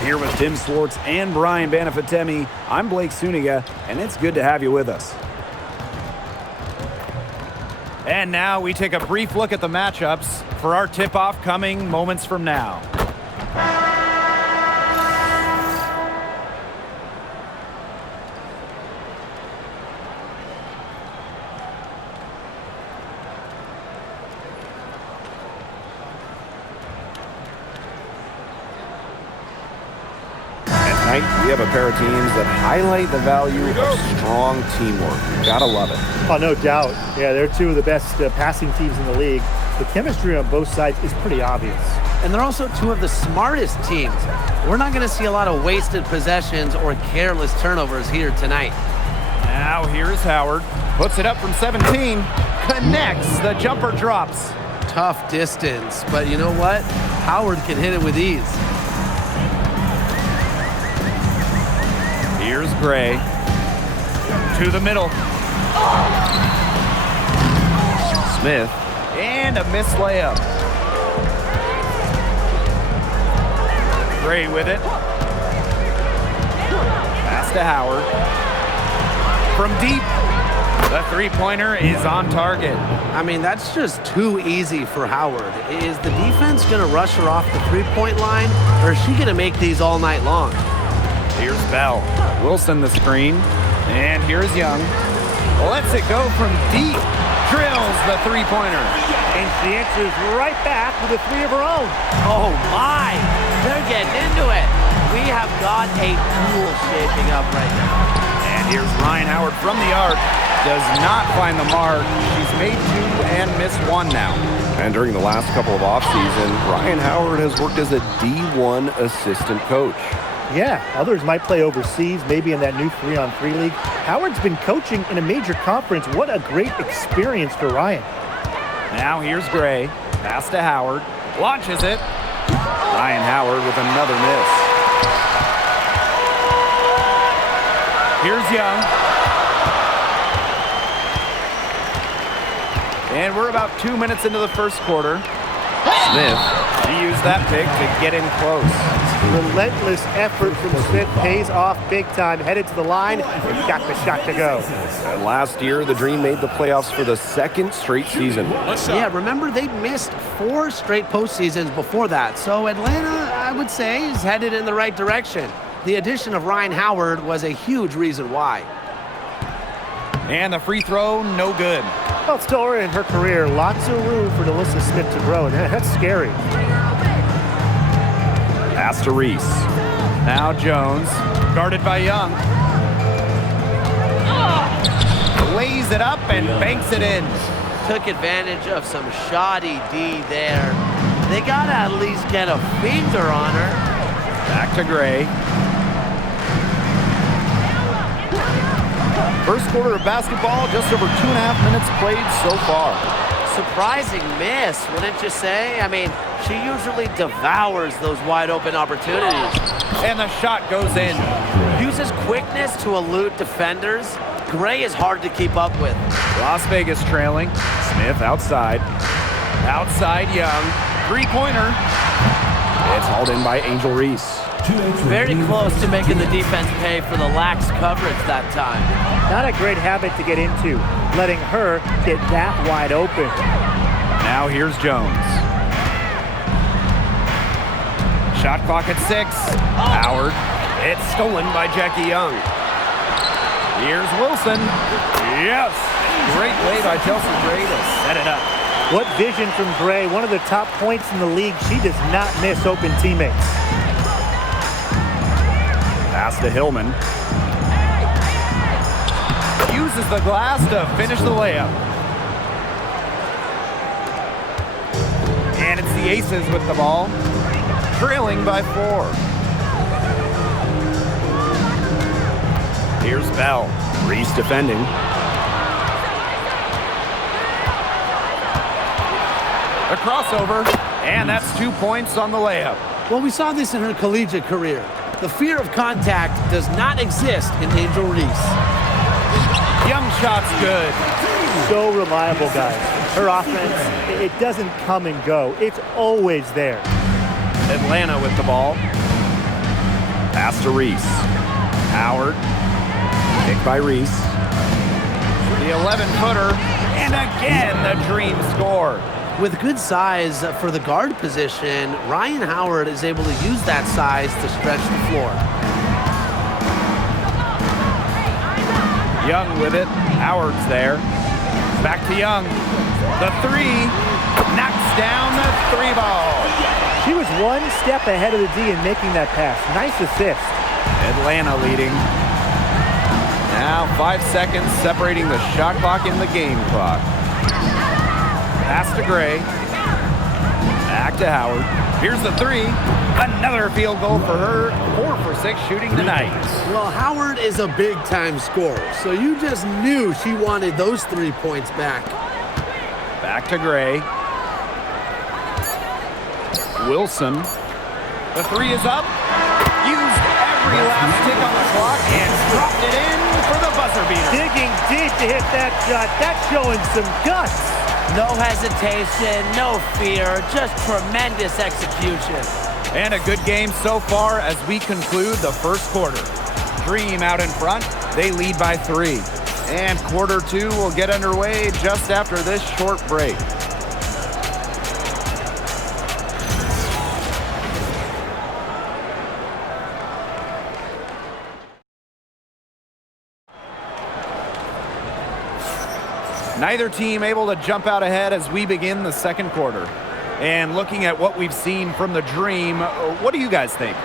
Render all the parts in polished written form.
Here with Tim Swartz and Brian Banafitemi, I'm Blake Suniga, and it's good to have you with us. And now we take a brief look at the matchups for our tip-off coming moments from now. Tonight, we have a pair of teams that highlight the value of strong teamwork. Gotta love it. Oh, no doubt. Yeah, they're two of the best passing teams in the league. The chemistry on both sides is pretty obvious. And they're also two of the smartest teams. We're not going to see a lot of wasted possessions or careless turnovers here tonight. Now here's Howard. Puts it up from 17. Connects. The jumper drops. Tough distance, but you know what? Howard can hit it with ease. Here's Gray. To the middle. Smith. And a missed layup. Gray with it. Pass to Howard. From deep. The three-pointer is on target. I mean, that's just too easy for Howard. Is the defense going to rush her off the three-point line, or is she going to make these all night long? Here's Bell. Wilson the screen. And here's Young. Lets it go from deep. Drills the three-pointer. And she answers right back with a three of her own. Oh, my. They're getting into it. We have got a duel shaping up right now. And here's Ryan Howard from the arc. Does not find the mark. She's made two and missed one now. And during the last couple of off-season, Ryan Howard has worked as a D1 assistant coach. Yeah, others might play overseas, maybe in that new 3-on-3 league. Howard's been coaching in a major conference. What a great experience for Ryan. Now here's Gray. Pass to Howard. Launches it. Ryan Howard with another miss. Here's Young. And we're about 2 minutes into the first quarter. Smith. She used that pick to get in close. Relentless effort from Smith pays off big time. Headed to the line and got the shot to go. And last year, the Dream made the playoffs for the second straight season. Yeah, remember, they missed 4 straight postseasons before that. So Atlanta, I would say, is headed in the right direction. The addition of Ryan Howard was a huge reason why. And the free throw, no good. Well, it's still early in her career. Lots of room for Delissa Smith to grow, and that's scary. Pass to Reese. Now Jones, guarded by Young. Lays it up and banks it in. Took advantage of some shoddy D there. They got to at least get a finger on her. Back to Gray. First quarter of basketball, just over 2.5 minutes played so far. Surprising miss, wouldn't you say? I mean, she usually devours those wide open opportunities. And the shot goes in. Uses quickness to elude defenders. Gray is hard to keep up with. Las Vegas trailing. Smith outside. Outside Young. Three-pointer. It's hauled in by Angel Reese. Very close to making the defense pay for the lax coverage that time. Not a great habit to get into, letting her get that wide open. Now here's Jones. Shot clock at 6. Howard. It's stolen by Jackie Young. Here's Wilson. Yes! Great play by Chelsea Gray to set it up. What vision from Gray, one of the top points in the league. She does not miss open teammates. Pass to Hillman. Uses the glass to finish the layup. And it's the Aces with the ball. Trailing by 4. Here's Bell. Reese defending. The crossover. And that's 2 points on the layup. Well, we saw this in her collegiate career. The fear of contact does not exist in Angel Reese. Young shot's good. So reliable, guys. Her offense, it doesn't come and go. It's always there. Atlanta with the ball. Pass to Reese. Howard. Picked by Reese. The 11-footer. And again, the Dream score. With good size for the guard position, Ryan Howard is able to use that size to stretch the floor. Young with it. Howard's there. Back to Young. The three. Knocks down the three ball. She was one step ahead of the D in making that pass. Nice assist. Atlanta leading. Now 5 seconds separating the shot clock and the game clock. Pass to Gray. Back to Howard. Here's the three. Another field goal for her. 4 for 6 shooting tonight. Well, Howard is a big-time scorer, so you just knew she wanted those 3 points back. Back to Gray. Wilson. The three is up. Used every last tick on the clock and dropped it in for the buzzer beater. Digging deep to hit that shot. That's showing some guts. No hesitation, no fear, just tremendous execution. And a good game so far as we conclude the first quarter. Dream out in front. They lead by 3. And quarter 2 will get underway just after this short break. Neither team able to jump out ahead as we begin the second quarter. And looking at what we've seen from the Dream, what do you guys think?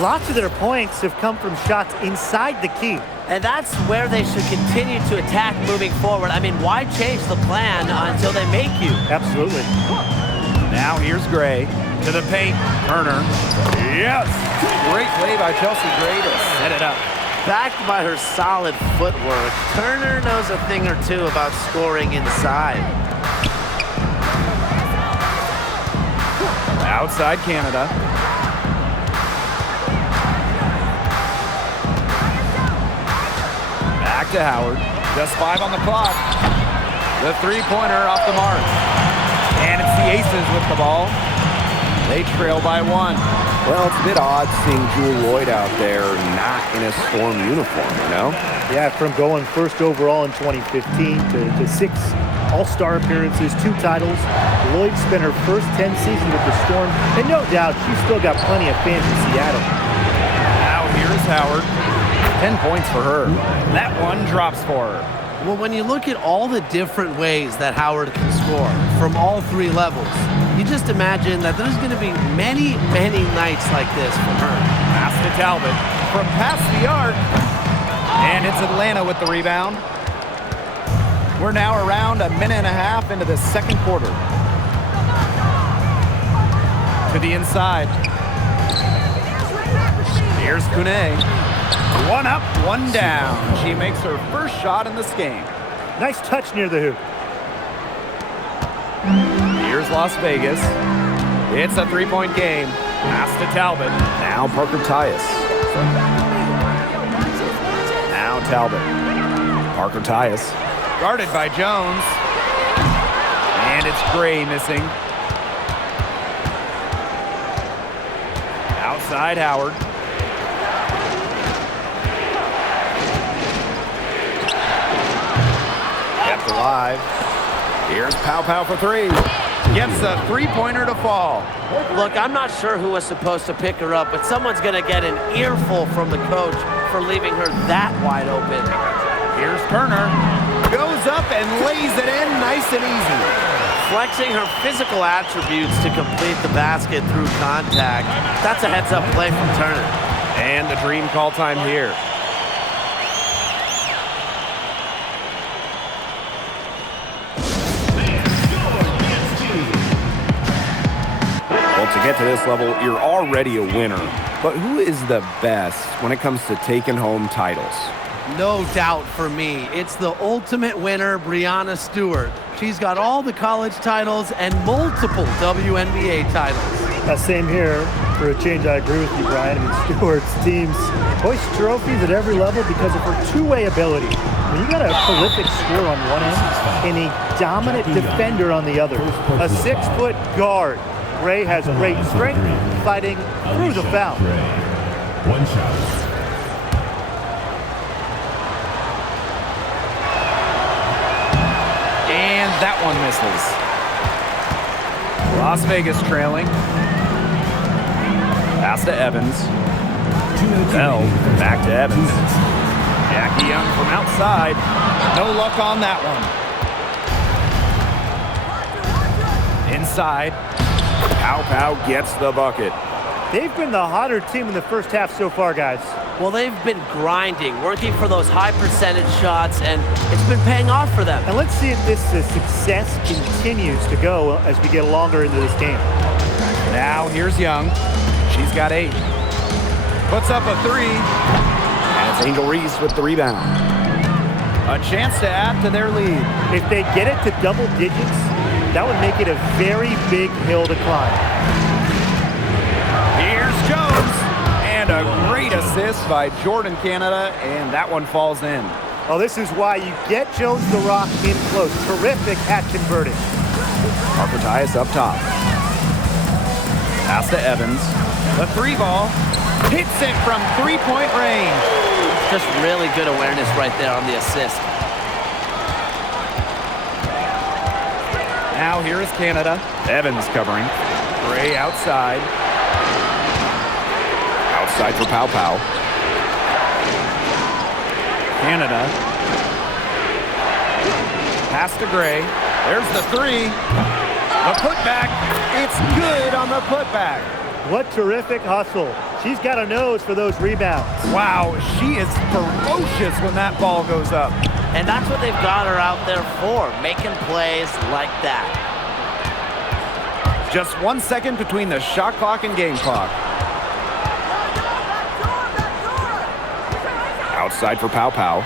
Lots of their points have come from shots inside the key. And that's where they should continue to attack moving forward. I mean, why change the plan until they make you? Absolutely. Now here's Gray to the paint. Turner. Yes! Great play by Chelsea Gray to set it up. Backed by her solid footwork, Turner knows a thing or two about scoring inside. Outside Canada. Back to Howard. Just 5 on the clock. The three-pointer off the mark. And it's the Aces with the ball. They trail by 1. Well, it's a bit odd seeing Jewel Lloyd out there not in a Storm uniform, you know? Yeah, from going first overall in 2015 to 6 All-Star appearances, 2 titles. Lloyd spent her first 10 seasons with the Storm, and no doubt she's still got plenty of fans in Seattle. Now here's Howard. 10 points for her. That one drops for her. Well, when you look at all the different ways that Howard can score from all 3 levels, you just imagine that there's going to be many, many nights like this from her. Pass to Talbot from past the arc. And it's Atlanta with the rebound. We're now around a minute and a half into the second quarter. To the inside. Here's Kune. 1 up, 1 down. She makes her first shot in this game. Nice touch near the hoop. Here's Las Vegas. It's a 3-point game. Pass to Talbot. Now Parker Tyus. Now Talbot. Parker Tyus. Guarded by Jones. And it's Gray missing. Outside Howard. Kept alive. Here's Pow Pow for 3. Gets a 3-pointer to fall. Look, I'm not sure who was supposed to pick her up, but someone's going to get an earful from the coach for leaving her that wide open. Here's Turner. Goes up and lays it in nice and easy. Flexing her physical attributes to complete the basket through contact. That's a heads-up play from Turner. And the Dream call time here. Well, to get to this level, you're already a winner. But who is the best when it comes to taking home titles? No doubt for me, it's the ultimate winner, Breanna Stewart. She's got all the college titles and multiple WNBA titles. Same here. For a change, I agree with you, Brian. I mean, Stewart's teams hoist trophies at every level because of her two-way ability. When you got a prolific scorer on one end and a dominant defender on the other, a 6-foot guard, Gray has great strength, fighting through the foul. One shot. And that one misses. Las Vegas trailing. Pass to Evans. Bell back to Evans. Jackie Young from outside. No luck on that one. Inside. Pow Pow gets the bucket. They've been the hotter team in the first half so far, guys. Well, they've been grinding, working for those high percentage shots, and it's been paying off for them. And let's see if this success continues to go as we get longer into this game. Now here's Young. She's got 8. Puts up a 3. And it's Angel Reese with the rebound. A chance to add to their lead. If they get it to double digits, that would make it a very big hill to climb. Here's Jones. And a great assist by Jordan Canada, and that one falls in. Oh, this is why you get Jones the Rock in close. Terrific at converting. Harper Tyus up top. Pass to Evans. The 3-ball. Hits it from 3-point range. Just really good awareness right there on the assist. Now here is Canada. Evans covering. Gray outside. Outside for Pow Pow. Canada. Pass to Gray. There's the 3. The putback. It's good on the putback. What terrific hustle. She's got a nose for those rebounds. Wow, she is ferocious when that ball goes up. And that's what they've got her out there for, making plays like that. Just 1 second between the shot clock and game clock. Outside for Pow Pow.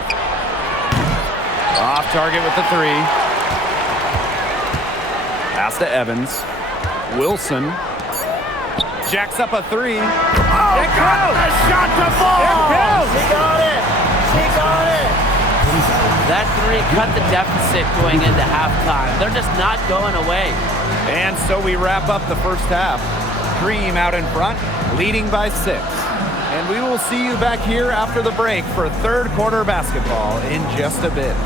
Off target with the 3. Pass to Evans. Wilson. Jacks up a 3. Oh, it got the shot to fall! She got it! She got it! That 3 cut the deficit going into halftime. They're just not going away. And so we wrap up the first half. Cream out in front, leading by 6. And we will see you back here after the break for third quarter basketball in just a bit.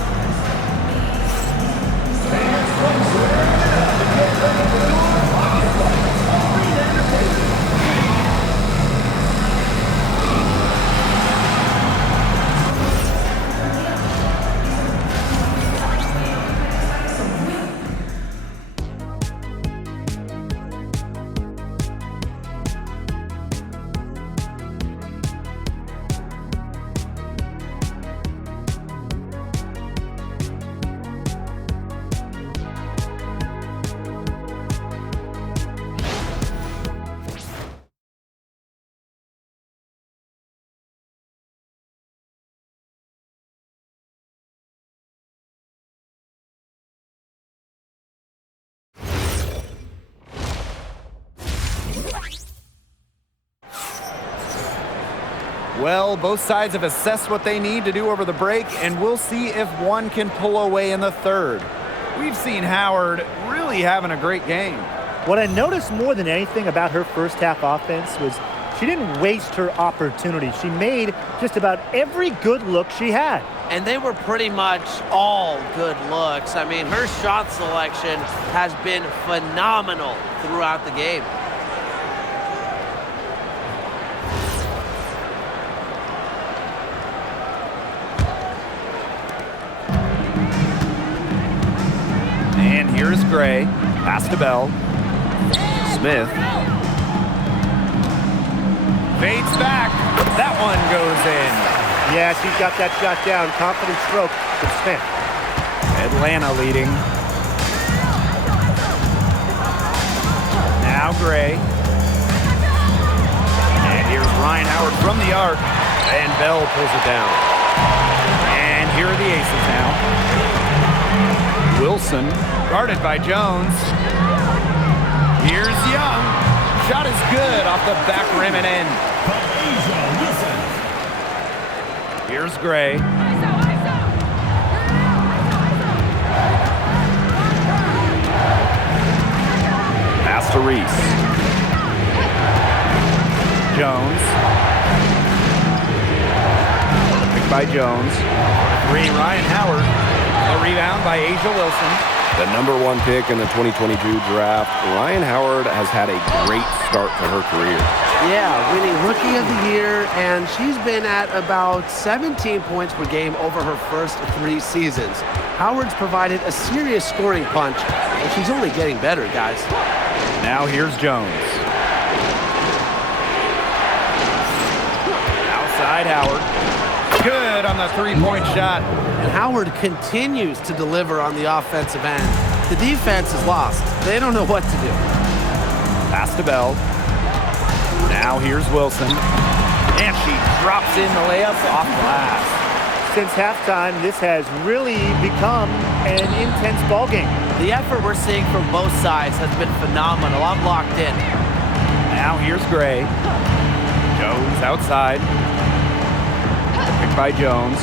Well, both sides have assessed what they need to do over the break, and we'll see if one can pull away in the third. We've seen Howard really having a great game. What I noticed more than anything about her first half offense was she didn't waste her opportunity. She made just about every good look she had. And they were pretty much all good looks. I mean, her shot selection has been phenomenal throughout the game. And here's Gray. Pass to Bell. Smith. Fades back. That one goes in. Yeah, she's got that shot down. Confident stroke from Smith. Atlanta leading. Now Gray. And here's Ryan Howard from the arc. And Bell pulls it down. And here are the aces now. Wilson, guarded by Jones. Here's Young. Shot is good off the back rim and in. Here's Gray. Pass to Reese. Jones. Picked by Jones. 3, Ryan Howard. A rebound by Asia Wilson. The #1 pick in the 2022 draft, Ryan Howard has had a great start to her career. Yeah, winning Rookie of the Year, and she's been at about 17 points per game over her first 3 seasons. Howard's provided a serious scoring punch, and she's only getting better, guys. Now here's Jones. Outside Howard. Good on the 3-point shot. And Howard continues to deliver on the offensive end. The defense is lost. They don't know what to do. Pass to Bell. Now here's Wilson. And she drops in the layup off glass. Since halftime, this has really become an intense ballgame. The effort we're seeing from both sides has been phenomenal. I'm locked in. Now here's Gray. Jones outside. Picked by Jones.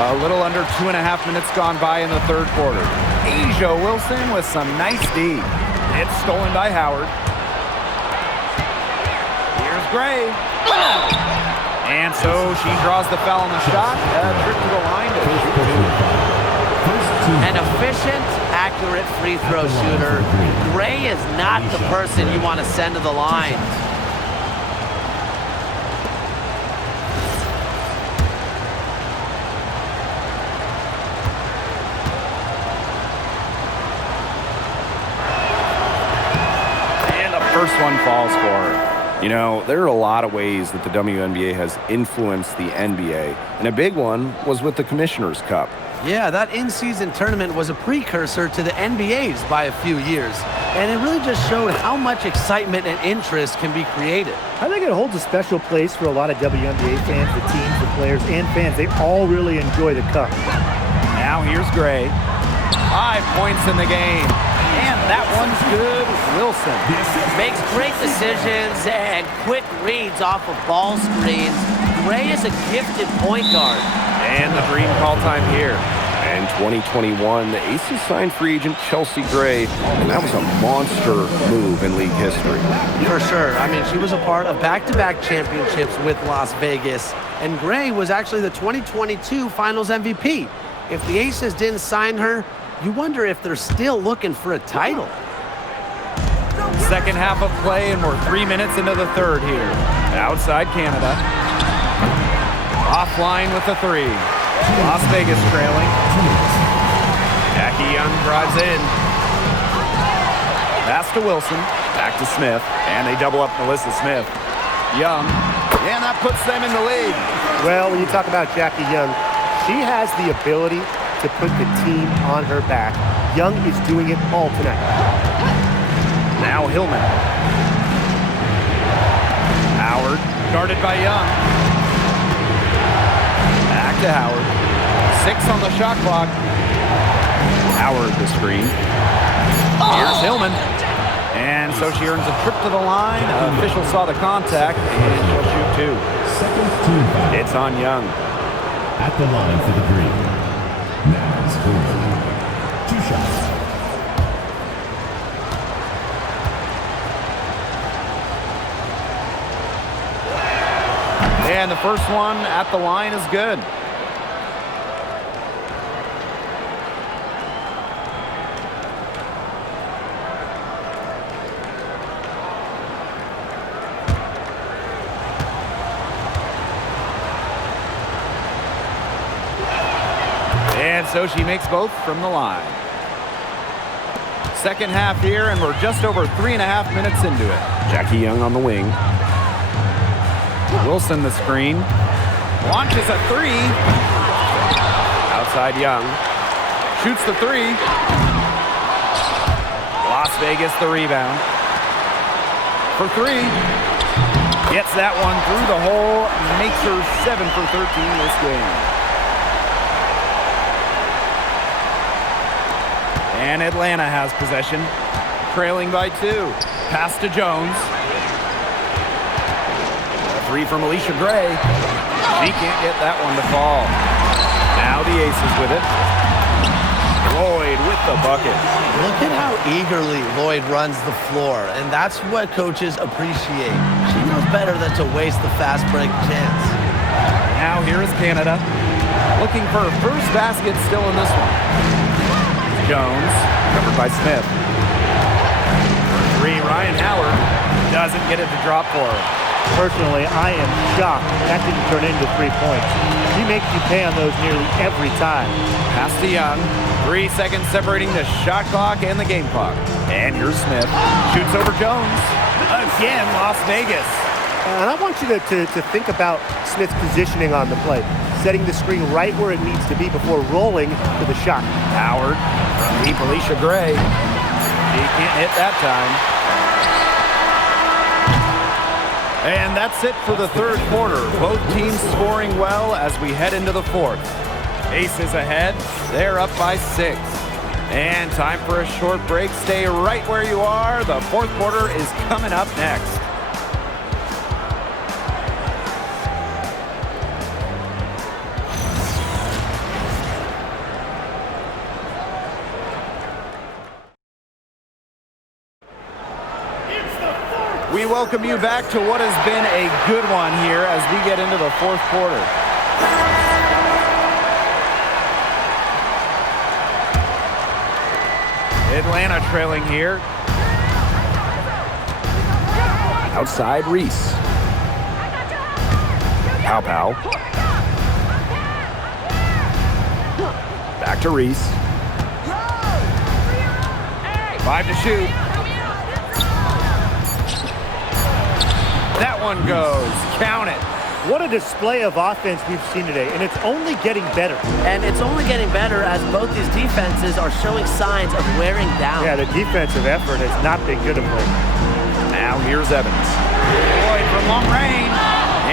A little under 2.5 minutes gone by in the third quarter. Asia Wilson with some nice D. It's stolen by Howard. Here's Gray. And so she draws the foul on the shot. Trip to the line to shoot 2. An efficient, accurate free throw shooter. Gray is not the person you want to send to the line. First one falls for her. You know, there are a lot of ways that the WNBA has influenced the NBA, and a big one was with the Commissioner's Cup. Yeah, that in-season tournament was a precursor to the NBA's by a few years, and it really just showed how much excitement and interest can be created. I think it holds a special place for a lot of WNBA fans, the teams, the players, and fans. They all really enjoy the cup. Now here's Gray. 5 points in the game. And that one's good. Wilson makes great decisions and quick reads off of ball screens. Gray is a gifted point guard. And the dream call time here. In 2021, the Aces signed free agent Chelsea Gray, and that was a monster move in league history. For sure. I mean, she was a part of back-to-back championships with Las Vegas, and Gray was actually the 2022 Finals MVP. If the Aces didn't sign her, you wonder if they're still looking for a title. Second half of play, and we're 3 minutes into the third here. Outside Canada. Offline with the 3. Las Vegas trailing. Jackie Young drives in. Pass to Wilson. Back to Smith. And they double up Melissa Smith. Young. And that puts them in the lead. Well, when you talk about Jackie Young, she has the ability to put the team on her back. Young is doing it all tonight. Now Hillman. Howard, guarded by Young. Back to Howard. 6 on the shot clock. Howard the screen. Here's Hillman. And so she earns a trip to the line. Official saw the contact, and she'll shoot 2. It's on Young. At the line for the green. Now scoring. 2 shots. And the first one at the line is good. And so she makes both from the line. Second half here, and we're just over 3.5 minutes into it. Jackie Young on the wing. Wilson the screen. Launches a 3. Outside Young. Shoots the 3. Las Vegas the rebound. For 3. Gets that one through the hole. Makes her 7 for 13 this game. And Atlanta has possession, trailing by 2. Pass to Jones. A 3 from Alicia Gray. She can't get that one to fall. Now the Aces with it. Lloyd with the bucket. Look at how eagerly Lloyd runs the floor, and that's what coaches appreciate. She knows better than to waste the fast break chance. Now here is Canada, looking for her first basket still in this one. Jones, covered by Smith. For 3, Ryan Howard doesn't get it to drop for her. Personally, I am shocked that didn't turn into 3 points. She makes you pay on those nearly every time. Pass to Young. 3 seconds separating the shot clock and the game clock. And here's Smith. Shoots over Jones. Again, Las Vegas. And I want you to think about Smith's positioning on the play. Setting the screen right where it needs to be before rolling to the shot. Howard from deep, Alicia Gray. He can't hit that time. And that's it for the third quarter. Both teams scoring well as we head into the fourth. Aces ahead. They're up by 6. And time for a short break. Stay right where you are. The fourth quarter is coming up next. We welcome you back to what has been a good one here as we get into the fourth quarter. Atlanta trailing here. Outside, Reese. Pow. Back to Reese. 5 to shoot. That one goes. Count it. What a display of offense we've seen today, and it's only getting better. And it's only getting better as both these defenses are showing signs of wearing down. Yeah, the defensive effort has not been good of late. Now here's Evans. Lloyd from long range.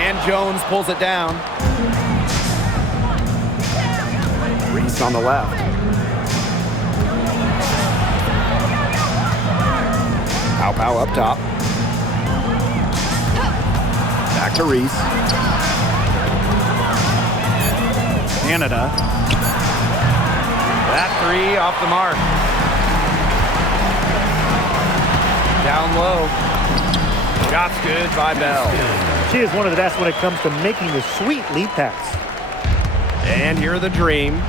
And Jones pulls it down. Reese on the left. Pow up top. Back to Reese. Canada. That 3 off the mark. Down low. Shot's good by Bell. She is one of the best when it comes to making the sweet lead pass. And here are the Dream.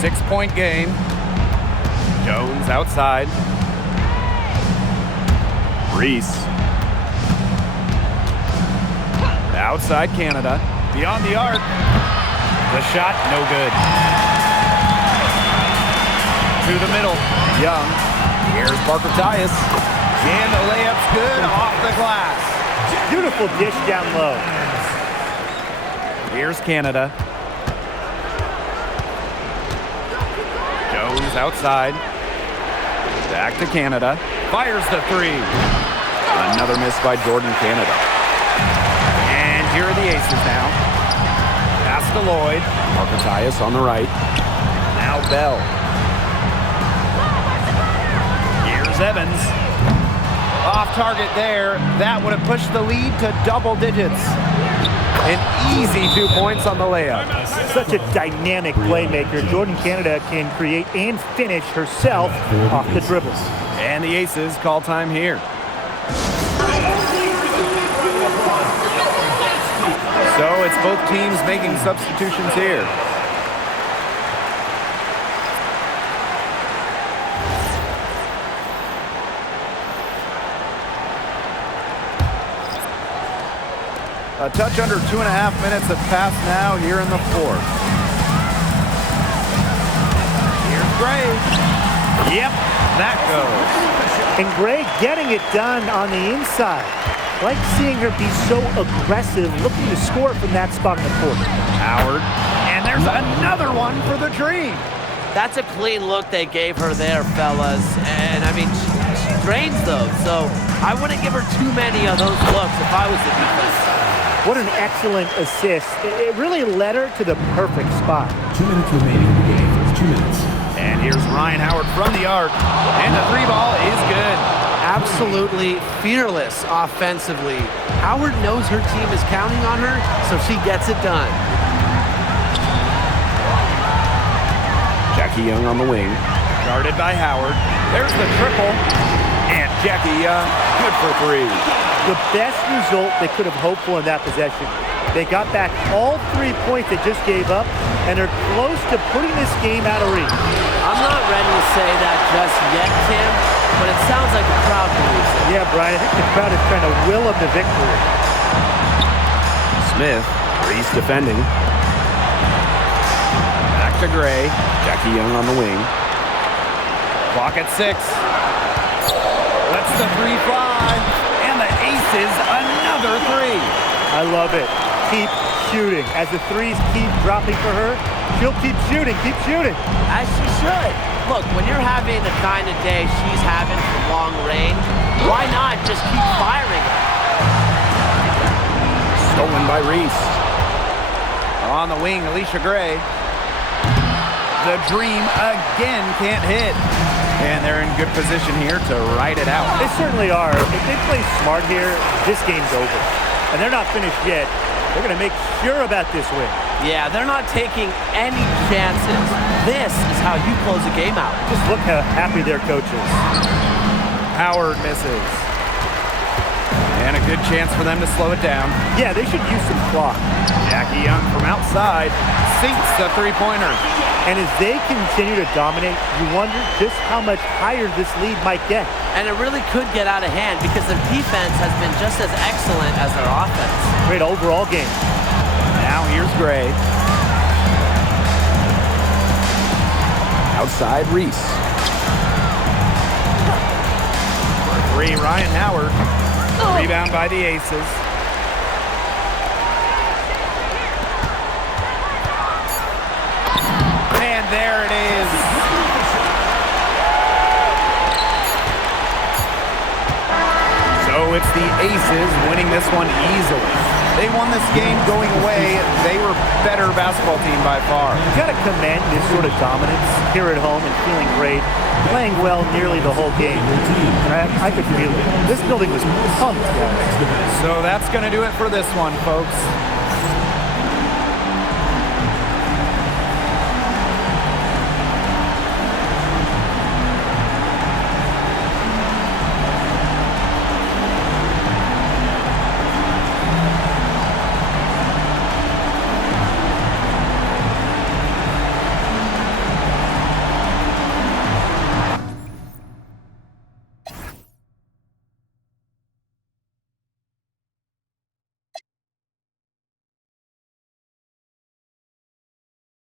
6-point game. Jones outside. Reese. Outside Canada. Beyond the arc. The shot, no good. To the middle. Young. Here's Parker Tyus. And the layup's good off the glass. Beautiful dish down low. Here's Canada. Jones outside. Back to Canada. Fires the 3. Another miss by Jordan Canada. And here are the Aces now. Pass to Lloyd. Parker Tyus on the right. Now Bell. Here's Evans. Off target there. That would have pushed the lead to double digits. An easy 2 points on the layup. Such a dynamic playmaker. Jordan Canada can create and finish herself off the dribble. And the Aces call time here. So it's both teams making substitutions here. A touch under 2.5 minutes have passed now here in the fourth. Here's Gray. Yep, that goes. And Gray getting it done on the inside. Like seeing her be so aggressive, looking to score from that spot in the court. Howard. And there's another one for the Dream. That's a clean look they gave her there, fellas. And, I mean, she drains those. So I wouldn't give her too many of those looks if I was the defense. What an excellent assist. It really led her to the perfect spot. 2 minutes remaining in the game. 2 minutes. And here's Ryan. Ryan Howard from the arc, and the three ball is good. Absolutely fearless offensively. Howard knows her team is counting on her, so she gets it done. Jackie Young on the wing. Guarded by Howard. There's the triple. And Jackie Young, good for three. The best result they could have hoped for in that possession. They got back all 3 points they just gave up, and they're close to putting this game out of reach. I'm not ready to say that just yet, Tim, but it sounds like the crowd believes it. Yeah, Brian, I think the crowd is trying to will them to victory. Smith, Reese defending. Back to Gray. Jackie Young on the wing. Clock at 6. Lets the three fly. And the aces another three. I love it. Keep shooting. As the threes keep dropping for her, she'll keep shooting. Keep shooting. As she should. Look, when you're having the kind of day she's having from long range, why not just keep firing her? Stolen by Reese. On the wing, Alicia Gray. The dream again can't hit. And they're in good position here to ride it out. They certainly are. If they play smart here, this game's over. And they're not finished yet. They're going to make sure about this win. Yeah, they're not taking any chances. This is how you close a game out. Just look how happy their coach is. Howard misses. And a good chance for them to slow it down. Yeah, they should use some clock. Jackie Young from outside sinks the three-pointer. And as they continue to dominate, you wonder just how much higher this lead might get. And it really could get out of hand because their defense has been just as excellent as their offense. Great overall game. Now here's Gray. Outside Reese. For three, Ryan Howard. Rebound by the Aces. And there it is. So it's the Aces winning this one easily. They won this game going away. They were better basketball team by far. You got to commend this sort of dominance here at home and feeling great, playing well nearly the whole game. I could feel it. This building was pumped, guys. So that's going to do it for this one, folks.